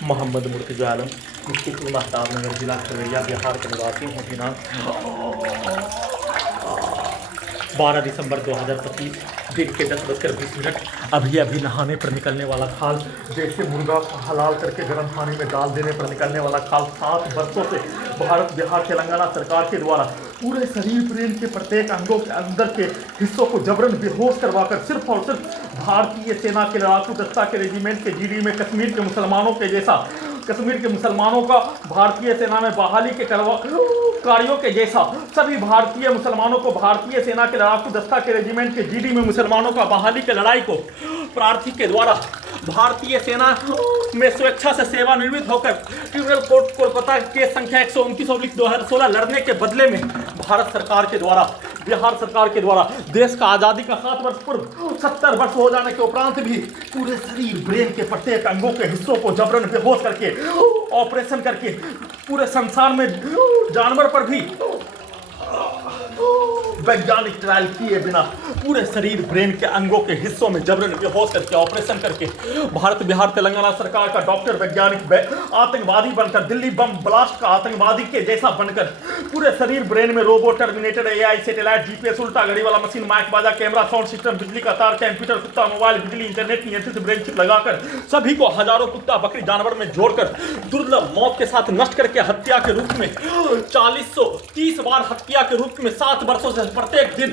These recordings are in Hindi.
मोहम्मद मुर्तजा आलम मुफ्ती महताब नगर जिला खगड़िया बिहार के निवासी हैं। दिनांक 12 दिसंबर 2025 दिन के 10:20 अभी नहाने पर निकलने वाला खाल, जैसे मुर्गा को हलाल करके गर्म पानी में डाल देने पर निकलने वाला खाल 7 वर्षों से भारत बिहार तेलंगाना सरकार के द्वारा पूरे शरीर ब्रेन के प्रत्येक अंगों के अंदर के हिस्सों को जबरन बेहोश करवाकर सिर्फ और सिर्फ भारतीय सेना के लड़ाकू दस्ता के रेजिमेंट के जीडी में कश्मीर के मुसलमानों का भारतीय सेना में बहाली के कार्यों के जैसा सभी भारतीय मुसलमानों को भारतीय सेना के लड़ाकू दस्ता के रेजिमेंट के जीडी में मुसलमानों का बहाली के लड़ाई को प्रार्थी के द्वारा भारतीय सेना में स्वेच्छा से सेवानिवृत्त होकर ट्रिब्यूनल कोर्ट कोलकाता के संख्या 129/2016 लड़ने के बदले में भारत सरकार के द्वारा बिहार सरकार के द्वारा देश का आज़ादी का 7 वर्ष पूर्व 70 वर्ष हो जाने के उपरांत भी पूरे शरीर ब्रेन के प्रत्येक अंगों के हिस्सों को जबरन बेहोश करके ऑपरेशन करके पूरे संसार में जानवर पर भी वैज्ञानिक ट्रायल किए बिना पूरे शरीर ब्रेन के अंगों के हिस्सों में जबरन बेहोश करके ऑपरेशन करके भारत बिहार तेलंगाना सरकार का डॉक्टर वैज्ञानिक आतंकवादी बनकर दिल्ली बम ब्लास्ट का आतंकवादी के जैसा बनकर पूरे शरीर ब्रेन में robo terminator AI satellite GPS उल्टा घड़ी वाला मशीन माइक बाजा कैमरा साउंड सिस्टम बिजली का तार कंप्यूटर कुत्ता मोबाइल बिजली इंटरनेट नियंत्रित ब्रेन चिप लगाकर सभी को हजारों कुत्ता बकरी जानवर में जोड़कर दुर्लभ मौत के साथ नष्ट करके हत्या के रूप में 4030 बार हत्या के रूप में 7 वर्षों से प्रत्येक दिन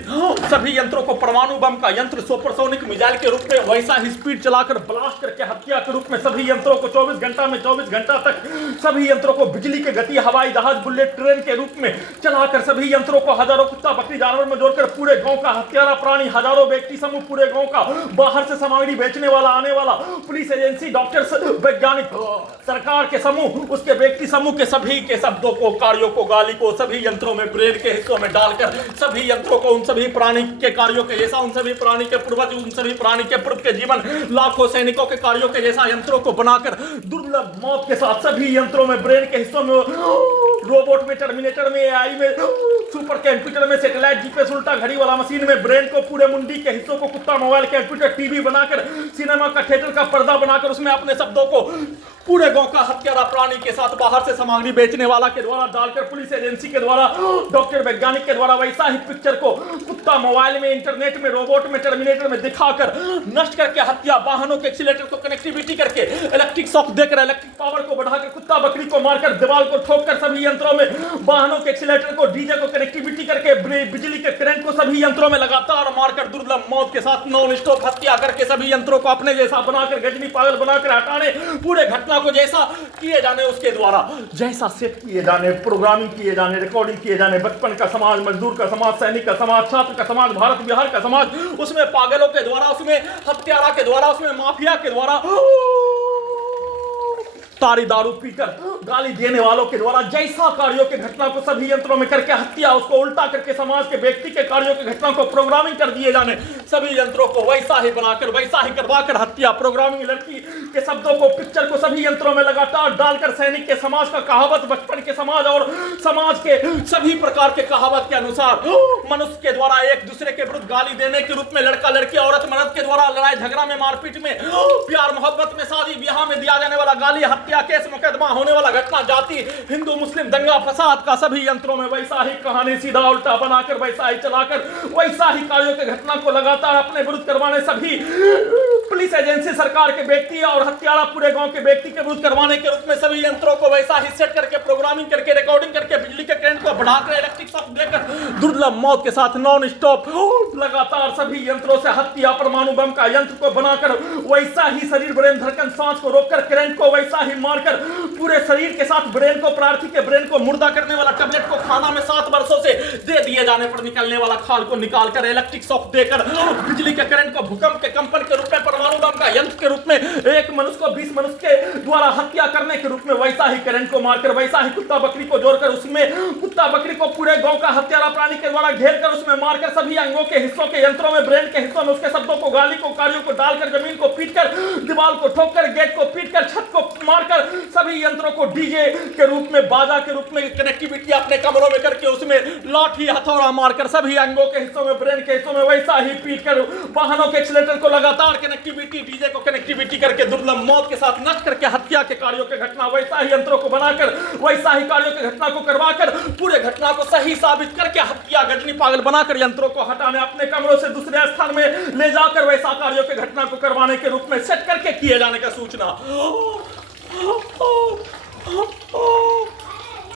सभी यंत्रों को परमाणु बम का यंत्र सुपरसोनिक मिसाइल के रूप में वैसा ही स्पीड चलाकर ब्लास्ट करके हत्या के रूप में सभी यंत्रों को 24 घंटा तक सभी यंत्रों को बिजली के गति हवाई जहाज बुलेट ट्रेन के रूप में चलाकर सभी यंत्रों को हजारों कुत्ता बकरी जानवर में जोड़कर पूरे गांव का हत्यारा प्राणी हजारों व्यक्ति समूह पूरे गांव का बाहर से सामग्री बेचने वाला आने वाला पुलिस एजेंसी डॉक्टर वैज्ञानिक सरकार के समूह उसके व्यक्ति समूह के सभी के शब्दों को कार्यों को गाली को सभी यंत्रों में ब्रेन के हिस्सों में डालकर सभी यंत्रों को उन सभी प्राणी के कार्यों के जैसा उन सभी प्राणी के पूर्वज उन सभी प्राणी के पूर्व के जीवन लाखों सैनिकों के कार्यों के जैसा यंत्रों को बनाकर दुर्लभ मौत के साथ सभी यंत्रों में ब्रेन के हिस्सों में रोबोट में टर्मिनेटर में एआई में सुपर कंप्यूटर में सेटेलाइट जीपीएस उल्टा घड़ी वाला मशीन में ब्रेन को पूरे मुंडी के हिस्सों को कुत्ता मोबाइल कंप्यूटर टीवी बनाकर सिनेमा का थिएटर का पर्दा बनाकर उसमें अपने शब्दों को पूरे गांव का हत्यारा प्राणी के साथ बाहर से सामग्री बेचने वाला के द्वारा डालकर पुलिस एजेंसी के द्वारा डॉक्टर वैज्ञानिक के द्वारा वैसा ही पिक्चर को कुत्ता मोबाइल में इंटरनेट में रोबोट में टर्मिनेटर में दिखाकर नष्ट करके हत्या वाहनों के एक्सीलेटर को कनेक्टिविटी करके इलेक्ट्रिक शॉक देकर इलेक्ट्रिक पावर को बढ़ाकर कुत्ता बकरी को मारकर दीवार को ठोककर सभी यंत्रों में वाहनों के एक्सीलेटर को डीजे को कनेक्टिविटी करके बिजली के करंट को सभी यंत्रों में लगातार मारकर दुर्लभ मौत के साथ नॉन स्टॉप हत्या करके सभी यंत्रों को अपने जैसा बनाकर गजनी पागल बनाकर हटाने पूरे घटना को जैसा किए जाने उसके द्वारा जैसा सेट किए जाने प्रोग्रामिंग किए जाने रिकॉर्डिंग किए जाने बचपन का समाज मजदूर का समाज सैनिक का समाज छात्र का समाज भारत बिहार का समाज उसमें पागलों के द्वारा उसमें हत्यारा के द्वारा उसमें माफिया के द्वारा तारी दारू पीकर गाली देने वालों के द्वारा जैसा कार्यों के घटना को सभी यंत्रों में करके हत्या उसको उल्टा करके समाज के व्यक्ति के कार्यों की घटना को प्रोग्रामिंग कर दिए जाने सभी यंत्रों को वैसा ही बनाकर वैसा ही करवाकर हत्या प्रोग्रामिंग लड़की के शब्दों को पिक्चर को सभी यंत्रों में लगातार डालकर सैनिक के समाज का कहावत बचपन के समाज और समाज के सभी प्रकार के कहावत के अनुसार मनुष्य के द्वारा एक दूसरे के विरुद्ध गाली देने के रूप में लड़का लड़की औरत मर्द के द्वारा लड़ाई झगड़ा में मारपीट में प्यार मोहब्बत में शादी ब्याह में दिया जाने वाला गाली हत्या केस मुकदमा होने वाला घटना जाति हिंदू मुस्लिम दंगा फसाद का सभी यंत्रों में वैसा ही कहानी सीधा उल्टा बनाकर वैसा ही चलाकर वैसा ही कार्यों के घटना को लगातार अपने विरुद्ध करवाने सभी पुलिस एजेंसी सरकार के व्यक्ति और हत्यारा पूरे गांव के व्यक्ति के विरुद्ध करवाने के रूप में सभी यंत्रों को वैसा ही सेट करके प्रोग्रामिंग करके रिकॉर्डिंग करके बिजली के करंट को बढ़ाकर इलेक्ट्रिक शॉक देकर दुर्लभ मौत के साथ नॉन स्टॉप लगातार सभी यंत्रों से हत्या परमाणु बम का यंत्र को बनाकर वैसा ही शरीर ब्रेन धड़कन सांस को रोककर करंट को वैसा ही मारकर पूरे शरीर के साथ ब्रेन को प्रार्थी के ब्रेन को मुर्दा करने वाला टैबलेट को खाना में 7 वर्षों से दे दिए जाने पर निकलने वाला खाल को निकालकर इलेक्ट्रिक शॉक देकर बिजली के करंट को भूकंप के कंपन के रूप में परमाणु बम का यंत्र के रूप में एक मनुष्य को 20 मनुष्य के द्वारा हत्या करने के रूप में वैसा ही करंट को मारकर वैसा ही कुत्ता बकरी को जोड़कर उसमें कुत्ता बकरी को पूरे गांव का हत्यारा प्राणी के द्वारा घेर कर उसमें मारकर सभी अंगों के हिस्सों के यंत्रों में ब्रेन के हिस्सों में उसके शब्दों को गाली को कार्यों को डालकर जमीन को पीटकर दीवार को ठोककर गेट को पीटकर छत को मारकर सभी यंत्रों को डीजे के रूप में, बाजा के रूप में कनेक्टिविटी अपने कमरों में करके उसमें लाठी हथौड़ा मारकर सभी अंगों के हिस्सों में, ब्रेन के हिस्सों में वैसा ही पीटकर वाहनों के एक्सीलरेटर को लगातार कनेक्टिविटी, डीजे को कनेक्टिविटी करके दुर्लभ मौत के साथ नष्ट करके हत्या के कार्यों की घटना, वैसा ही यंत्रों को बनाकर वैसा ही कार्यों की घटना को करवाकर पूरे घटना को सही साबित करके हत्या गजनी पागल बनाकर यंत्रों को हटाने, अपने कमरों से दूसरे स्थान में ले जाकर वैसा कार्यों की घटना को करवाने के रूप में सेट करके किए जाने का सूचना।